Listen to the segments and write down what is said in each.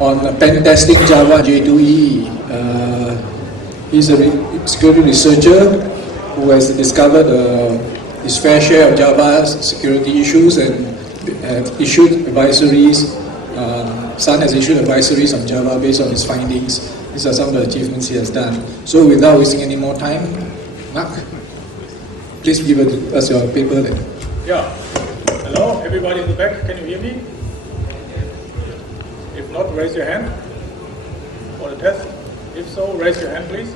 on pen testing Java J2E. He's a security researcher who has discovered his fair share of Java security issues and issued advisories. Sun has issued advisories on Java based on his findings. These are some of the achievements he has done. So without wasting any more time, Marc, please give us your paper then. Yeah. Hello, everybody in the back, can you hear me? If not, raise your hand for the test. If so, raise your hand, please.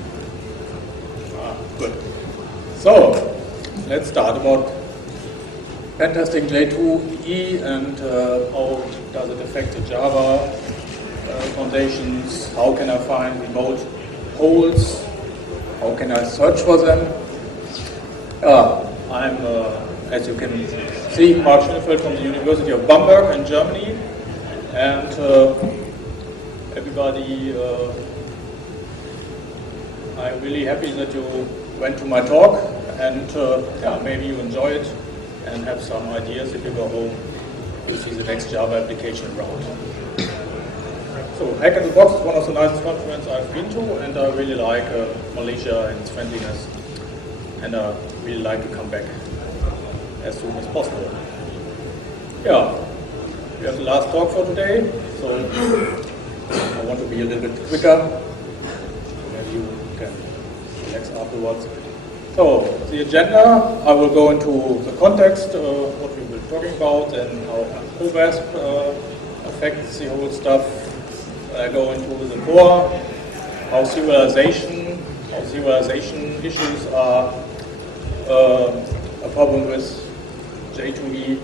Good. So, let's start about pen testing J2E and how does it affect the Java foundations, how can I find remote holes, how can I search for them. I'm, as you can see, Marc from the University of Bamberg in Germany, and everybody, I'm really happy that you went to my talk, and yeah, maybe you enjoy it and have some ideas if you go home, you see the next Java application around. So Hack in the Box is one of the nicest conferences I've been to, and I really like Malaysia and its friendliness, and I really like to come back as soon as possible. Yeah, we have the last talk for today, so I want to be a little bit quicker. Maybe you can relax afterwards. So, the agenda, I will go into the context, what we were talking about, and how OWASP affects the whole stuff. I go into the core, how serialization issues are a problem with J2E.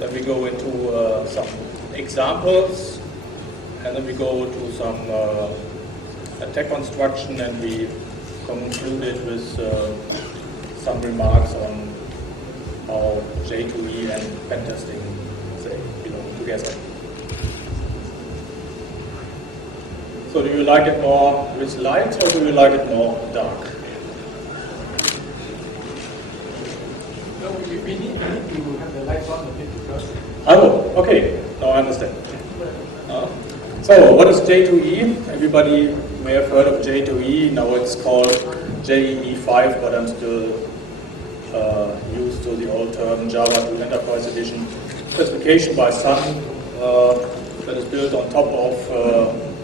Then we go into some examples, and then we go to some attack construction, and we concluded with some remarks on how J2E and pen testing belong together. So do you like it more with light or do you like it more dark? No, we need to have the lights on a bit first. Oh, okay. Now I understand. So what is J2E? Everybody may have heard of J2E. Now it's called JEE5, but I'm still used to the old term Java 2 Enterprise Edition. Specification by Sun that is built on top of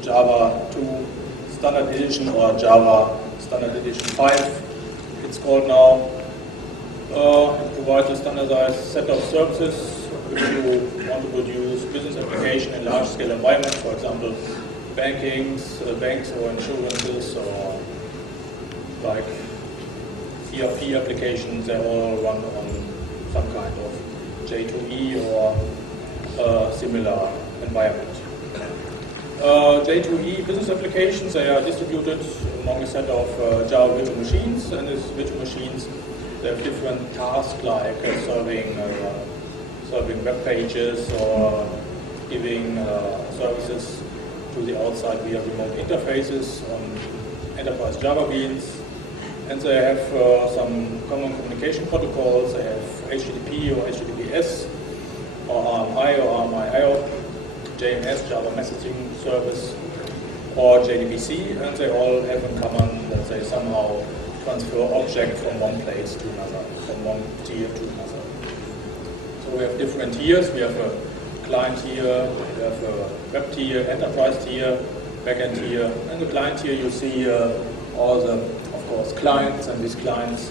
Java 2 Standard Edition or Java Standard Edition 5, it's called now. It provides a standardized set of services if you want to produce business application in large-scale environments, for example, banks or insurances, or like ERP applications. They all run on some kind of J2E or similar environment. J2E business applications, they are distributed among a set of Java virtual machines, and these virtual machines, they have different tasks like serving web pages or giving services to the outside via remote interfaces on enterprise Java beans. And they have some common communication protocols. They have HTTP or HTTPS or RMI or RMI-IO, JMS, Java Messaging Service, or JDBC, and they all have in common that they somehow transfer object from one place to another, from one tier to another. So we have different tiers. We have a client tier, we have a web tier, enterprise tier, backend tier. And the client tier, you see all the, of course, clients, and these clients,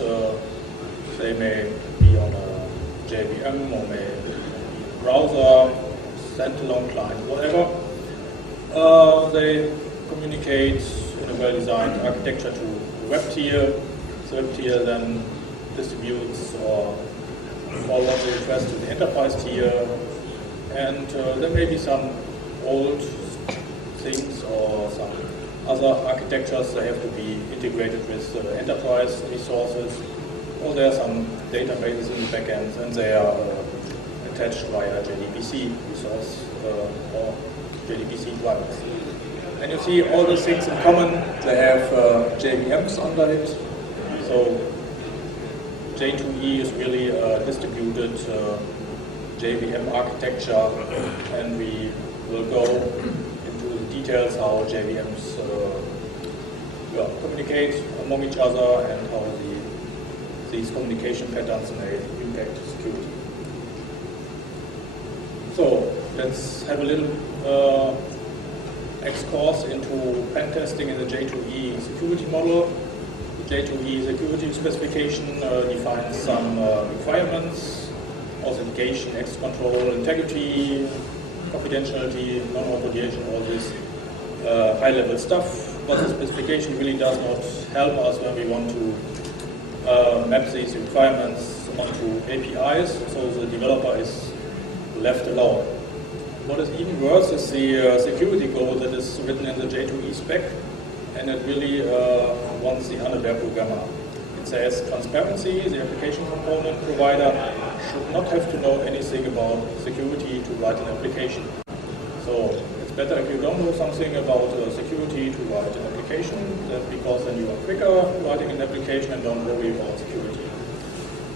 they may be on a JVM or may be a browser, standalone client, whatever. They communicate in a well-designed architecture to the web tier. The web tier then distributes or forwards the request to the enterprise tier. And there may be some old things or some other architectures that have to be integrated with enterprise resources. Or there are some databases in the backend, and they are attached via JDBC resource or JDBC drivers. And you see all these things in common. They have JVMs under it. So J2E is really a distributed JVM architecture, and we will go into details how JVMs communicate among each other and how these communication patterns may impact security. So let's have a little excursus into pen testing in the J2E security model. The J2E security specification defines some requirements: authentication, access control, integrity, confidentiality, non-authorization, all this high-level stuff. But the specification really does not help us when we want to map these requirements onto APIs, so the developer is left alone. What is even worse is the security code that is written in the J2E spec, and it really wants the unaware programmer. It says transparency, the application component provider should not have to know anything about security to write an application. So it's better if you don't know something about security to write an application, because then you are quicker writing an application and don't worry about security.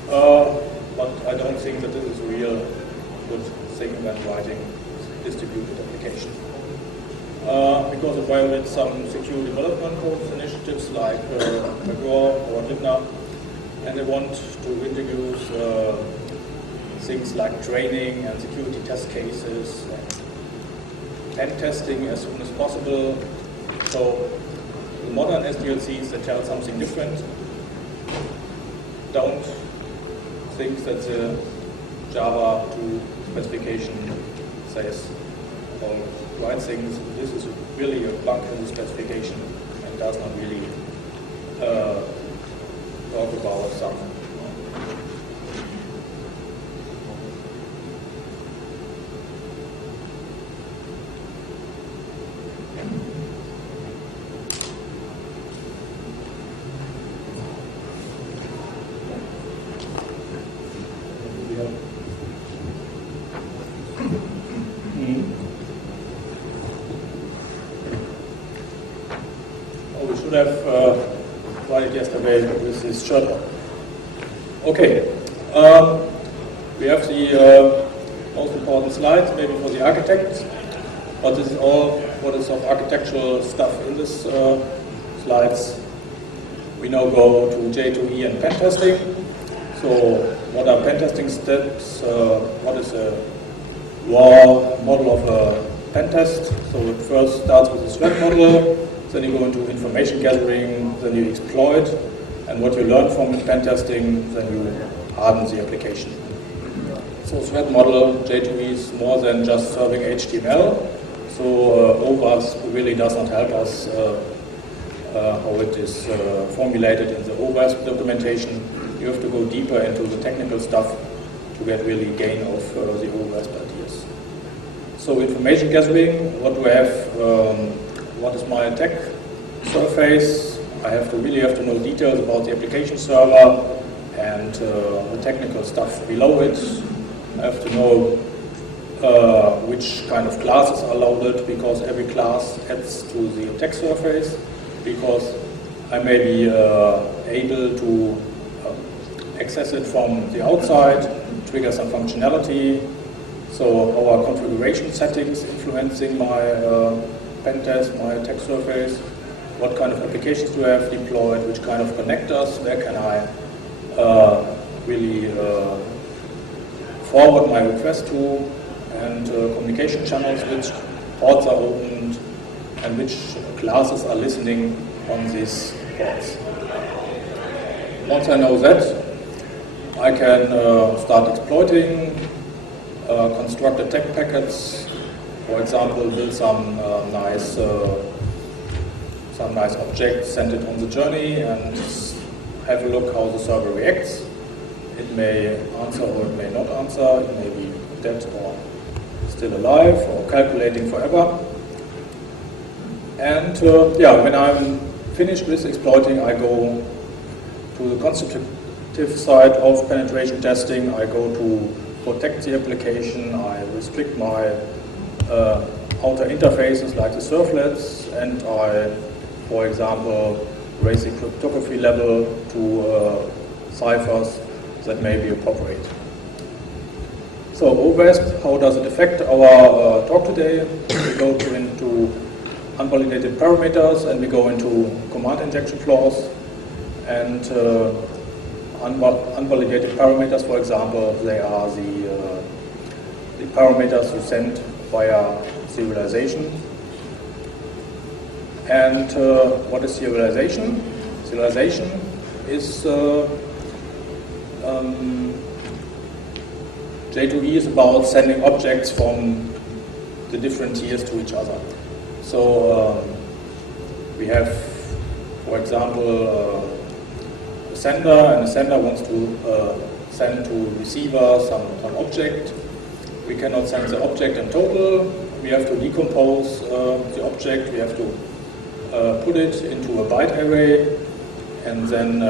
But I don't think that this is a real good thing when writing distributed application. Because it violates some secure development codes initiatives like McGraw or Lindner, and they want to introduce things like training and security test cases, pen testing as soon as possible. So the modern SDLCs that tell something different don't think that the Java 2 specification says all right things. This is really a bug in the specification and does not really talk about some have tried it yesterday with this shirt on. Okay, we have the most important slides, maybe for the architects, but this is all what is of architectural stuff in this slides. We now go to J2E and pen testing. So what are pen testing steps? What is a raw model of a pen test? So it first starts with a threat model. Then you go into information gathering, then you exploit, and what you learn from pen testing, then you harden the application. So threat model, J2E is more than just serving HTML, so OWASP really does not help us how it is formulated in the OWASP documentation. You have to go deeper into the technical stuff to get really gain of the OWASP ideas. So information gathering, what do I have? What is my attack surface? I really have to know details about the application server and the technical stuff below it. I have to know which kind of classes are loaded, because every class adds to the attack surface, because I may be able to access it from the outside, trigger some functionality. So our configuration settings influencing my pen test, my attack surface, what kind of applications do I have deployed, which kind of connectors, where can I really forward my request to, and communication channels, which ports are opened, and which classes are listening on these ports. Once I know that, I can start exploiting, construct attack packets. For example, build some nice object, send it on the journey, and have a look how the server reacts. It may answer or it may not answer. It may be dead or still alive or calculating forever. And when I'm finished with exploiting, I go to the constitutive side of penetration testing. I go to protect the application. I restrict my outer interfaces like the servlets, and I, for example, raise the cryptography level to ciphers that may be appropriate. So OWASP, how does it affect our talk today? We go into unvalidated parameters, and we go into command injection flows. And unvalidated parameters, for example, they are the parameters you send via serialization. And what is serialization? Serialization is J2E is about sending objects from the different tiers to each other. So we have, for example, a sender, and the sender wants to send to receiver some object. We cannot send the object in total. We have to decompose the object. We have to put it into a byte array, and then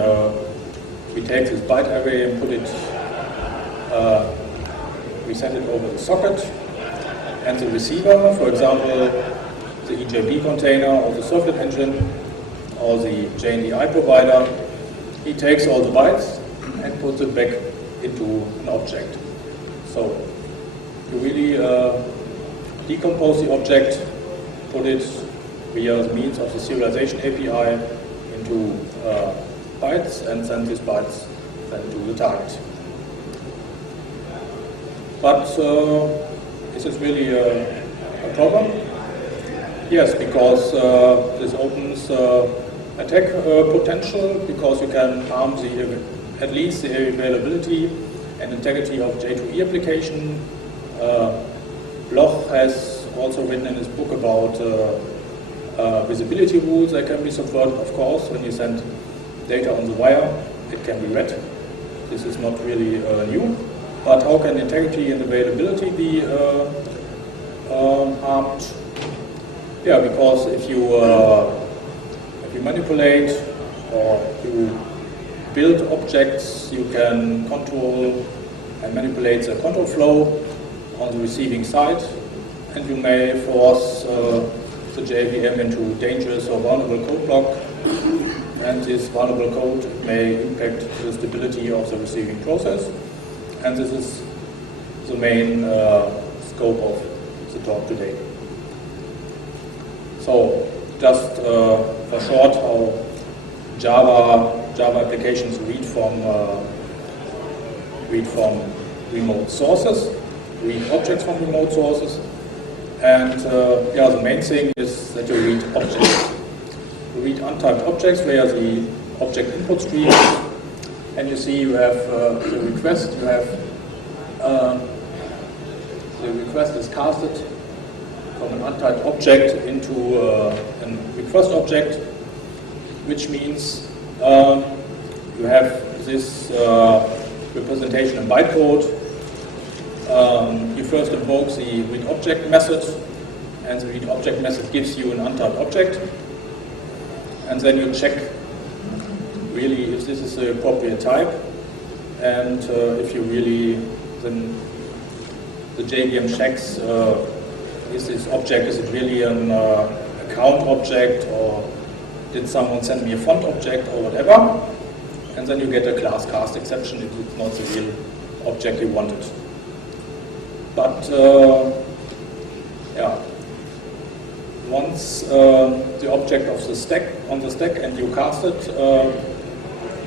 we take this byte array and put it, we send it over the socket, and the receiver, for example, the EJB container or the software engine or the JNDI provider, he takes all the bytes and puts it back into an object. So you really decompose the object, put it via the means of the serialization API into bytes, and send these bytes then to the target. But is this really a problem? Yes, because this opens attack potential, because you can harm at least the availability and integrity of J2E application. Bloch has also written in his book about visibility rules that can be subverted, of course. When you send data on the wire, it can be read. This is not really new. But how can integrity and availability be harmed? Yeah, because if you manipulate or you build objects, you can control and manipulate the control flow on the receiving side, and you may force the JVM into dangerous or vulnerable code block, and this vulnerable code may impact the stability of the receiving process. And this is the main scope of the talk today. So, just for short, how Java applications read from remote sources, read objects from remote sources, and yeah, the main thing is that you read objects. You read untyped objects via the object input stream, and you see you have the request. You have the request is casted from an untyped object into a request object, which means you have this representation in bytecode. You first invoke the readObject method, and the readObject method gives you an untyped object, and then you check really if this is the appropriate type, and if you really, then the JVM checks is this object, is it really an account object, or did someone send me a font object or whatever, and then you get a class cast exception if it's not the real object you wanted. But yeah, once the object of the stack on the stack and you cast it,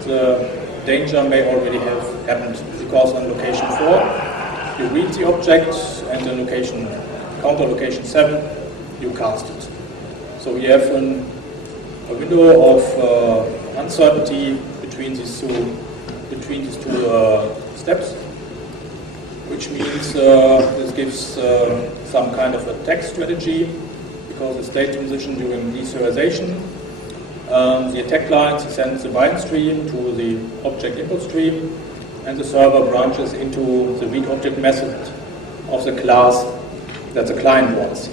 the danger may already have happened, because on location 4 you read the object, and in location counter location 7 you cast it. So we have a window of uncertainty between these two steps, which means this gives some kind of attack strategy, because the state transition during deserialization, the attack client sends the bind stream to the object input stream, and the server branches into the readObject method of the class that the client wants.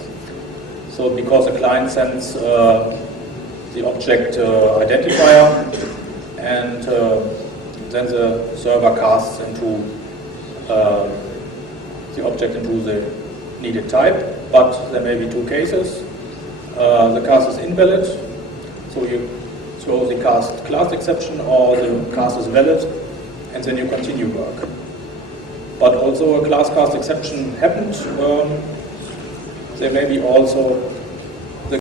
So because the client sends the object identifier, and then the server casts into the object into the needed type, but there may be two cases. The cast is invalid, so you throw the cast class exception, or the cast is valid, and then you continue work. But also a class cast exception happened, there may be also